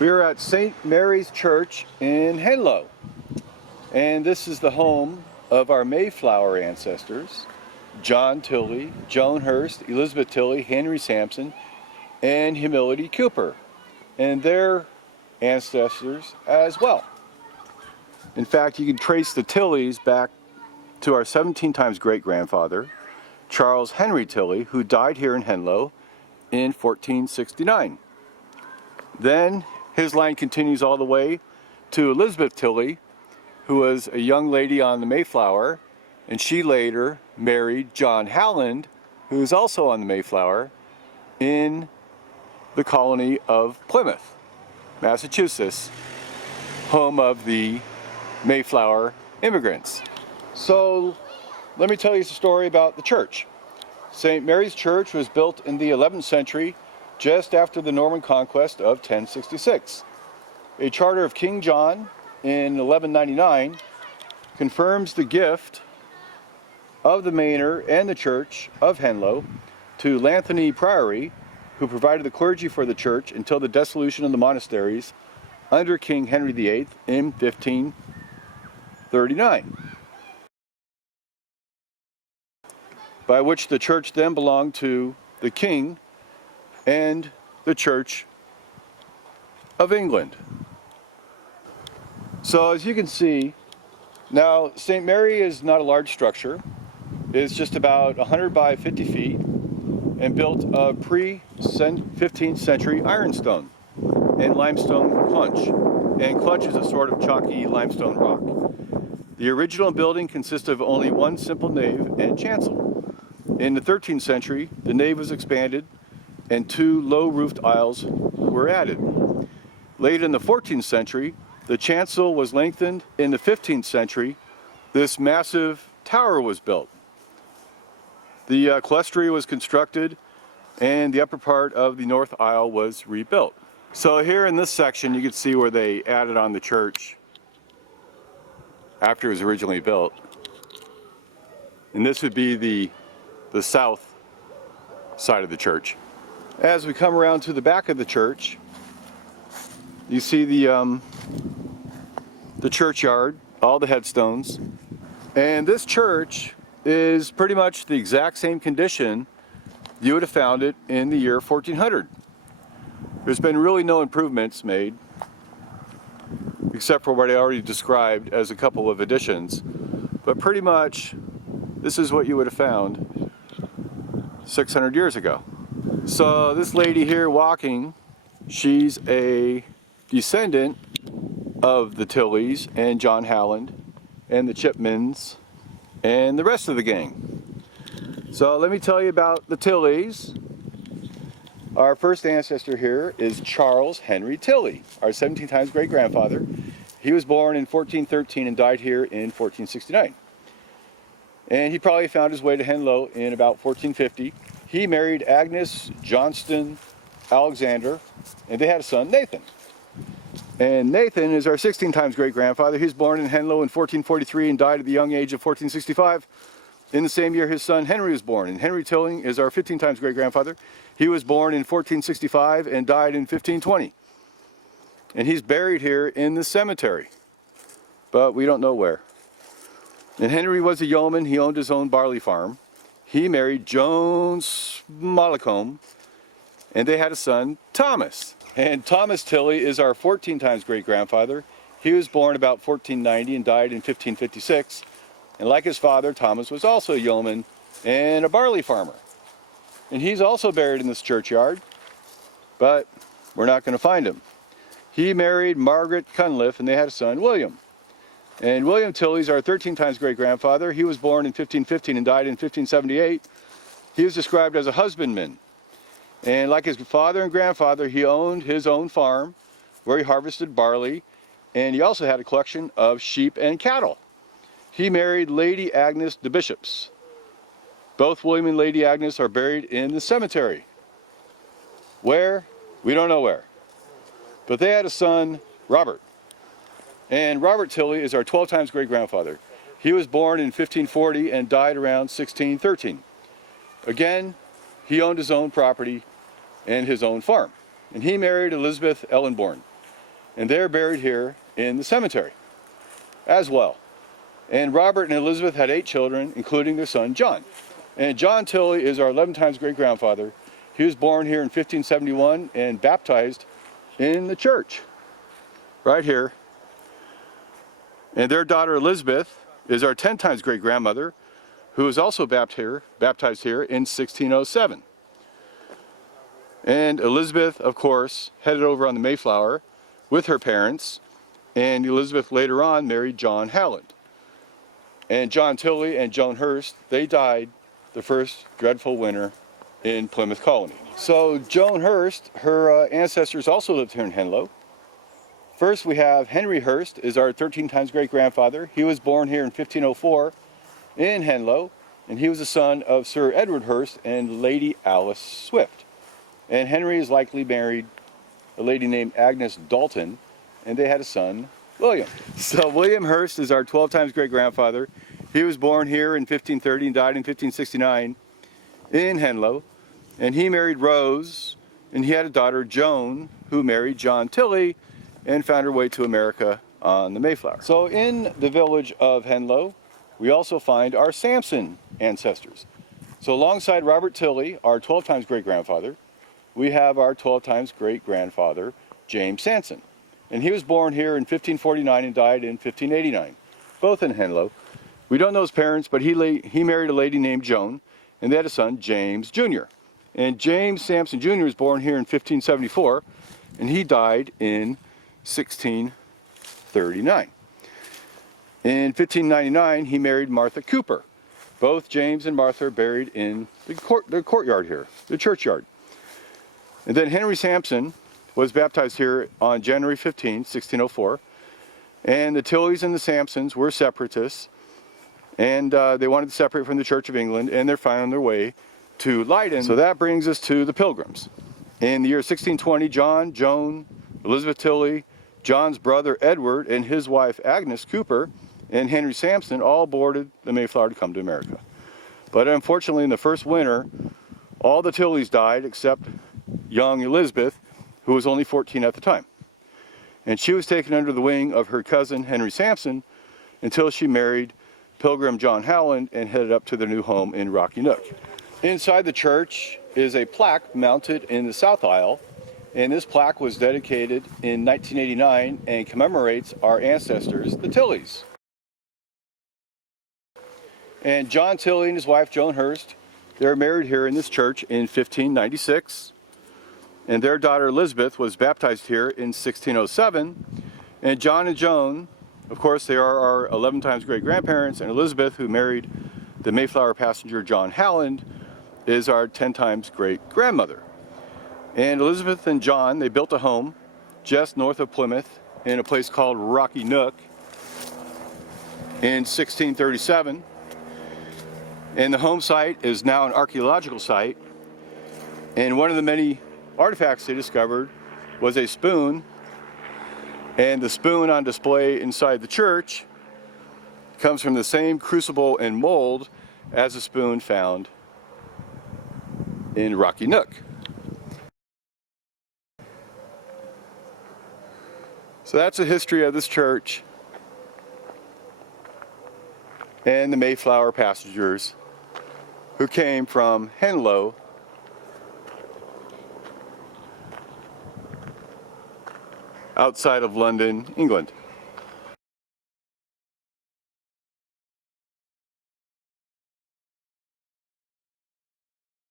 We are at St. Mary's Church in Henlow, and this is the home of our Mayflower ancestors, John Tilley, Joan Hurst, Elizabeth Tilley, Henry Samson, and Humility Cooper, and their ancestors as well. In fact, you can trace the Tilleys back to our 17 times great-grandfather, Charles Henry Tilley, who died here in Henlow in 1469. Then his line continues all the way to Elizabeth Tilley, who was a young lady on the Mayflower, and she later married John Halland, who is also on the Mayflower, in the colony of Plymouth, Massachusetts, home of the Mayflower immigrants. So let me tell you a story about the church. St. Mary's Church was built in the 11th century, just after the Norman conquest of 1066. A charter of King John in 1199 confirms the gift of the manor and the church of Henlow to Lanthony Priory, who provided the clergy for the church until the dissolution of the monasteries under King Henry VIII in 1539, by which the church then belonged to the king and the Church of England. So as you can see, now St. Mary is not a large structure. It's just about 100 by 50 feet and built of pre-15th century ironstone and limestone clutch. And clutch is a sort of chalky limestone rock. The original building consisted of only one simple nave and chancel. In the 13th century, the nave was expanded and two low-roofed aisles were added. Late in the 14th century, the chancel was lengthened. In the 15th century, this massive tower was built. The clerestory was constructed, and the upper part of the north aisle was rebuilt. So here in this section, you can see where they added on the church after it was originally built. And this would be the south side of the church. As we come around to the back of the church, you see the churchyard, all the headstones. And this church is pretty much the exact same condition you would have found it in the year 1400. There's been really no improvements made, except for what I already described as a couple of additions. But pretty much, this is what you would have found 600 years ago. So this lady here walking, she's a descendant of the Tilleys and John Halland and the Chipmans and the rest of the gang. So let me tell you about the Tilleys. Our first ancestor here is Charles Henry Tilley, our 17 times great-grandfather. He was born in 1413 and died here in 1469. And he probably found his way to Henlow in about 1450. He married Agnes Johnston Alexander, and they had a son, Nathan. And Nathan is our 16 times great-grandfather. He was born in Henlow in 1443 and died at the young age of 1465. In the same year, his son Henry was born. And Henry Tilley is our 15 times great-grandfather. He was born in 1465 and died in 1520. And he's buried here in the cemetery, but we don't know where. And Henry was a yeoman. He owned his own barley farm. He married Joan Smallacombe, and they had a son, Thomas. And Thomas Tilley is our 14 times great-grandfather. He was born about 1490 and died in 1556. And like his father, Thomas was also a yeoman and a barley farmer. And he's also buried in this churchyard, but we're not going to find him. He married Margaret Cunliffe, and they had a son, William. And William Tilley is our 13 times great-grandfather. He was born in 1515 and died in 1578. He was described as a husbandman. And like his father and grandfather, he owned his own farm where he harvested barley, and he also had a collection of sheep and cattle. He married Lady Agnes de Bishops. Both William and Lady Agnes are buried in the cemetery. Where? We don't know where. But they had a son, Robert. And Robert Tilley is our 12 times great-grandfather. He was born in 1540 and died around 1613. Again, he owned his own property and his own farm. And he married Elizabeth Ellenbourne. and they're buried here in the cemetery as well. And Robert and Elizabeth had 8 children, including their son John. And John Tilley is our 11 times great-grandfather. He was born here in 1571 and baptized in the church right here. And their daughter Elizabeth is our 10 times great-grandmother, who was also baptized here in 1607. And Elizabeth, of course, headed over on the Mayflower with her parents, and Elizabeth later on married John Halland. And John Tilley and Joan Hurst, they died the first dreadful winter in Plymouth Colony. So Joan Hurst, her ancestors also lived here in Henlow. First we have Henry Hurst, is our 13 times great-grandfather. He was born here in 1504 in Henlow, and he was the son of Sir Edward Hurst and Lady Alice Swift. And Henry is likely married a lady named Agnes Dalton, and they had a son, William. So William Hurst is our 12 times great-grandfather. He was born here in 1530 and died in 1569 in Henlow. And he married Rose, and he had a daughter, Joan, who married John Tilley and found her way to America on the Mayflower. So in the village of Henlow, we also find our Samson ancestors. So alongside Robert Tilley, our 12 times great-grandfather, we have our 12 times great-grandfather, James Samson. And he was born here in 1549 and died in 1589, both in Henlow. We don't know his parents, but he married a lady named Joan, and they had a son, James Jr. And James Samson Jr. was born here in 1574, and he died in 1639. In 1599, he married Martha Cooper. Both James and Martha are buried in the courtyard here, the churchyard. And then Henry Samson was baptized here on January 15, 1604. And the Tilleys and the Samsons were separatists, and they wanted to separate from the Church of England, and they're finding their way to Leiden. So that brings us to the Pilgrims. In the year 1620, John, Joan, Elizabeth Tilley, John's brother Edward, and his wife Agnes Cooper, and Henry Samson all boarded the Mayflower to come to America. But unfortunately, in the first winter, all the Tilleys died except young Elizabeth, who was only 14 at the time. And she was taken under the wing of her cousin Henry Samson until she married Pilgrim John Halland and headed up to their new home in Rocky Nook. Inside the church is a plaque mounted in the south aisle, and this plaque was dedicated in 1989 and commemorates our ancestors, the Tilleys. And John Tilley and his wife Joan Hurst, they were married here in this church in 1596. And their daughter Elizabeth was baptized here in 1607. And John and Joan, of course, they are our 11 times great-grandparents, and Elizabeth, who married the Mayflower passenger John Halland, is our 10 times great-grandmother. And Elizabeth and John, they built a home just north of Plymouth in a place called Rocky Nook in 1637. And the home site is now an archaeological site. And one of the many artifacts they discovered was a spoon, and the spoon on display inside the church comes from the same crucible and mold as the spoon found in Rocky Nook. So that's the history of this church and the Mayflower passengers who came from Henlow, outside of London, England.